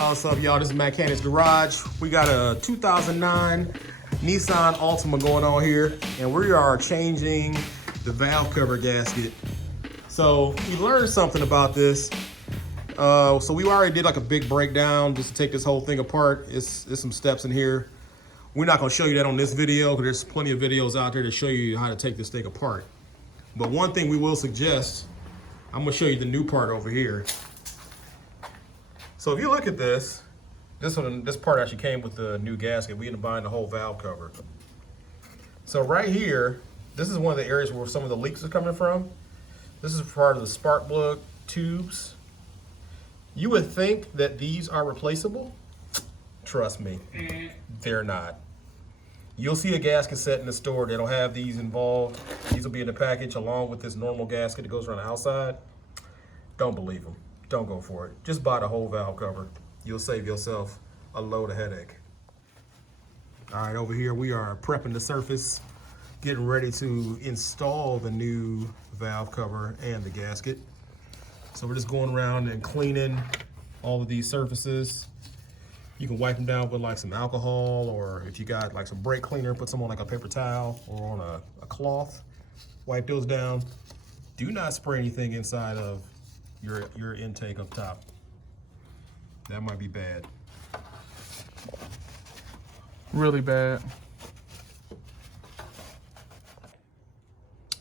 What's up, y'all? This is Mechanic's Garage. We got a 2009 Nissan Altima going on here, and we are changing the valve cover gasket. So we learned something about this. So we already did like a big breakdown just to take this whole thing apart. It's some steps in here. We're not gonna show you that on this video because there's plenty of videos out there to show you how to take this thing apart. But one thing we will suggest, I'm gonna show you the new part over here. So if you look at this part actually came with the new gasket. We ended up buying the whole valve cover. So right here, this is one of the areas where some of the leaks are coming from. This is part of the spark plug tubes. You would think that these are replaceable. Trust me, they're not. You'll see a gasket set in the store that'll have these involved. These will be in the package along with this normal gasket that goes around the outside. Don't believe them. Don't go for it. Just buy the whole valve cover. You'll save yourself a load of headache. All right, over here we are prepping the surface, getting ready to install the new valve cover and the gasket. So we're just going around and cleaning all of these surfaces. You can wipe them down with like some alcohol, or if you got like some brake cleaner, put some on like a paper towel or on a cloth. Wipe those down. Do not spray anything inside of your intake up top. That might be bad. Really bad.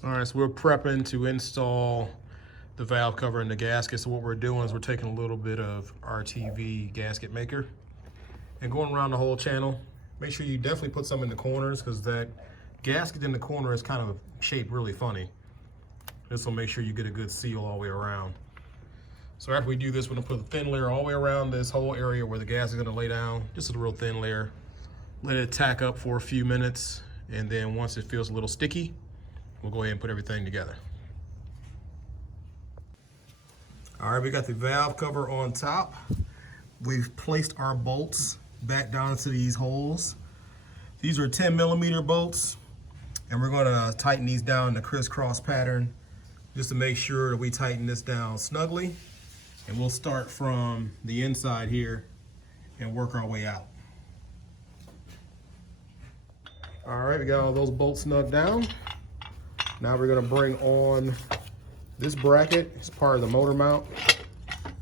All right, so we're prepping to install the valve cover and the gasket. So what we're doing is we're taking a little bit of RTV gasket maker and going around the whole channel. Make sure you definitely put some in the corners because that gasket in the corner is kind of shaped really funny. This will make sure you get a good seal all the way around. So after we do this, we're gonna put a thin layer all the way around this whole area where the gas is gonna lay down, just a real thin layer. Let it tack up for a few minutes, and then once it feels a little sticky, we'll go ahead and put everything together. All right, we got the valve cover on top. We've placed our bolts back down into these holes. These are 10mm bolts, and we're gonna tighten these down in a crisscross pattern just to make sure that we tighten this down snugly. And we'll start from the inside here and work our way out. All right, we got all those bolts snug down. Now we're gonna bring on this bracket. It's part of the motor mount,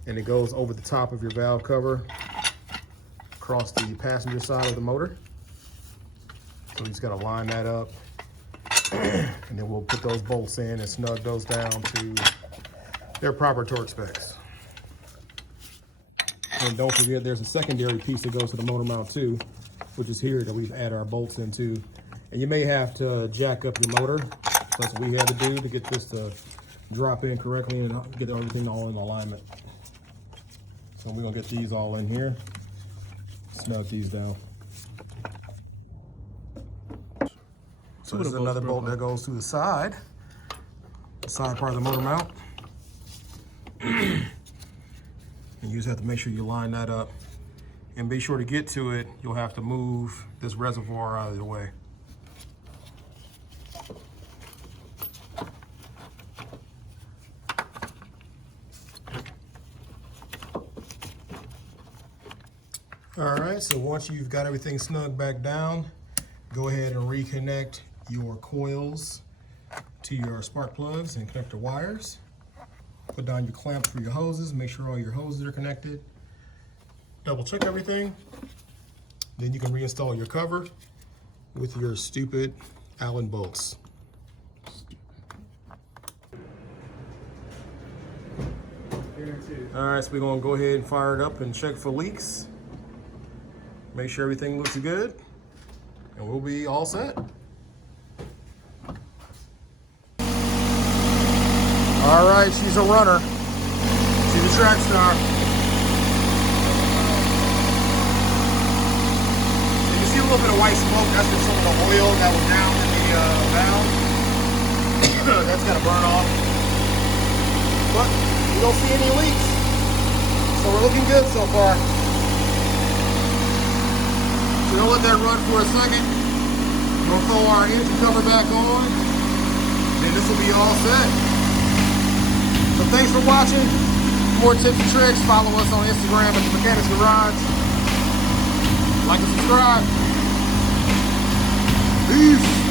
and it goes over the top of your valve cover across the passenger side of the motor. So we just gotta line that up, and then we'll put those bolts in and snug those down to their proper torque specs. And don't forget, there's a secondary piece that goes to the motor mount too, which is here that we've added our bolts into. And you may have to jack up your motor. That's what we had to do to get this to drop in correctly and get everything all in alignment. So we're gonna get these all in here, snug these down. So this is another bolt that goes to the side part of the motor mount. And you just have to make sure you line that up. And be sure to get to it, you'll have to move this reservoir out of the way. All right, so once you've got everything snug back down, go ahead and reconnect your coils to your spark plugs and connect the wires. Put down your clamps for your hoses, make sure all your hoses are connected. Double check everything. Then you can reinstall your cover with your stupid Allen bolts. All right, so we're gonna go ahead and fire it up and check for leaks. Make sure everything looks good, and we'll be all set. All right, she's a runner. She's a track star. You can see a little bit of white smoke. That's from some of the oil that was down in the valve. That's got to burn off. But we don't see any leaks. So we're looking good so far. So we'll let that run for a second. We'll throw our engine cover back on. Then this will be all set. So thanks for watching. For more tips and tricks, follow us on Instagram at The Mechanics Garage. Like and subscribe. Peace.